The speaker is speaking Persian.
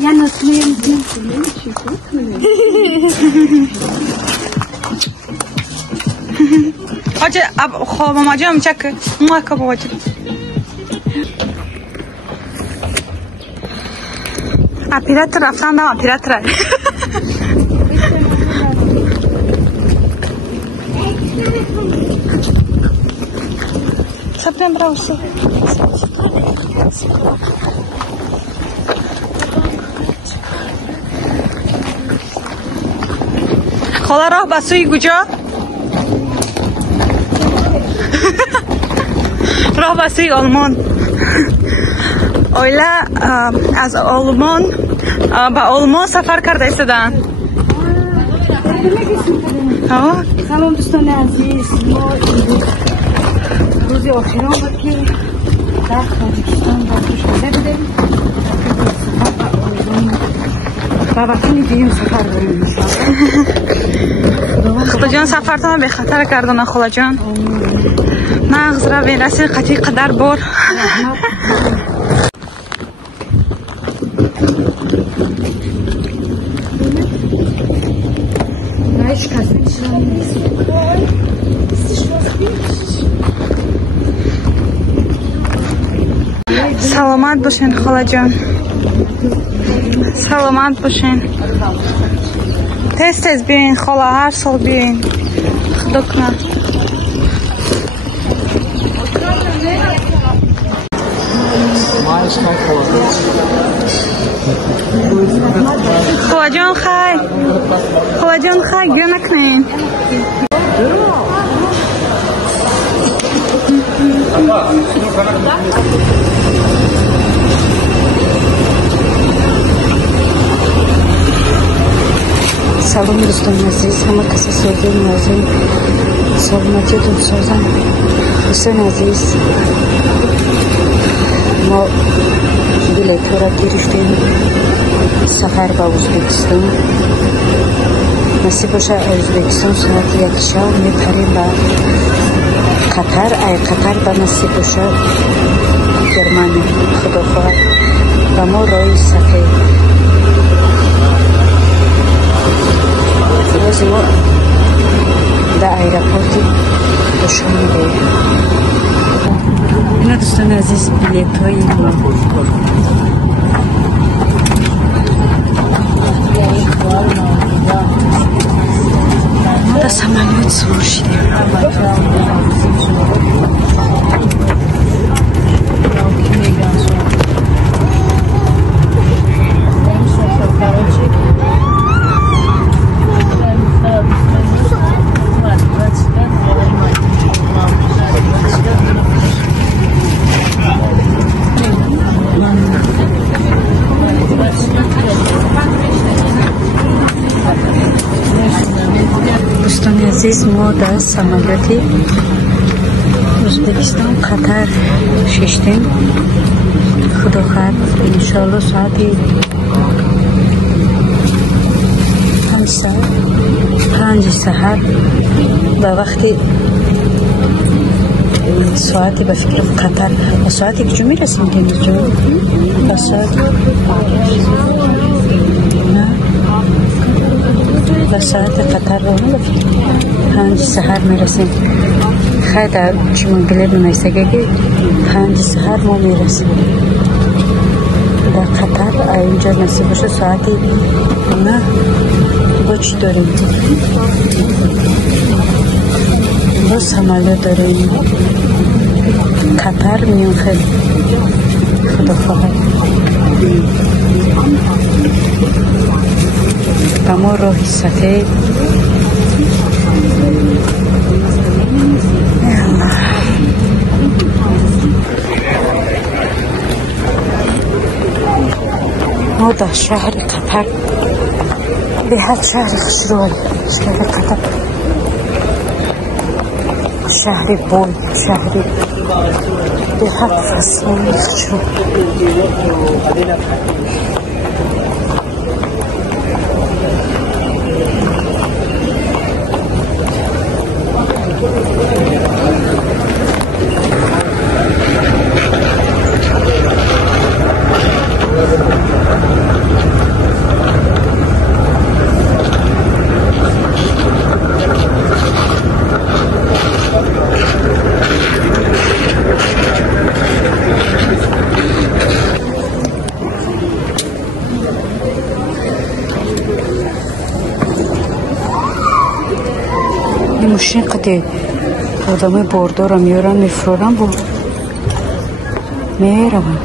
Я насмеюсь. Hacı, xo'p, majam chak. Muakka bo'g'achi. Operator raftan da operator. Sapnem bravo. Xola rاه به سوی کجا؟ راه به سوی آلمان. اویلا از آلمان به آلمان سفر کرده ایستادن. سلام دوستان عزیز، ما روز آخران بود که در تاجیکستان باقی شده بودیم و وقتی دیگه سفر داریم خدا جان سفرتان به خطر کردن خدا جان. مغز را به رسی قطعی قدر بار. سلامت باشین خاله جان. سلامت باشین. تez tez بیاین خاله، هر سال بیاین. خدا کنه. خاله جان خیر. خاله جان خیر، گیاه نکنین. سلام دوستان عزیز، همه کسی سازیم نازیم سلامتیتون سازم. حسین عزیز، ما بلیط را گرفتیم سفر به ازبکستان. نصیب باشه ازبکستان ساعت 1 شب میپریم به قطر. ای قطر به نصیب باشه گرمانی. خدا خواهد به ما رای سفید روز ما در ایرپورتی دوشان میده. اینا دوستان عزیز بلیط های ما در سمالیت سوار شدیم. دوستان عزیز، ما در سمالیت ازبکستان قطر ششتیم. خدا خواهد انشاءالله ساعت 5 سحر به وقتی ساعتی به فکر قطر به ساعتی کجا میرسیم اینجا؟ به ساعت نه به ساعت قطر رو نگفتیم 5 سحر میرسیم. خیلی در چیمون بلیط نمیستگه که 5 سحر ما میرسیم در قطر. اینجا نصیب باشه ساعتی نه با چی داریم؟ با سمالیت داریم قطر میون. خیلی خدا خواهد به ما راه سفید ما در شهر قطر به هر شهر خشروال شهر قطر، شهر بول، شهر به هر فصل خشروال. машин қади одами бордорам меёрам мефурорам бо меравам.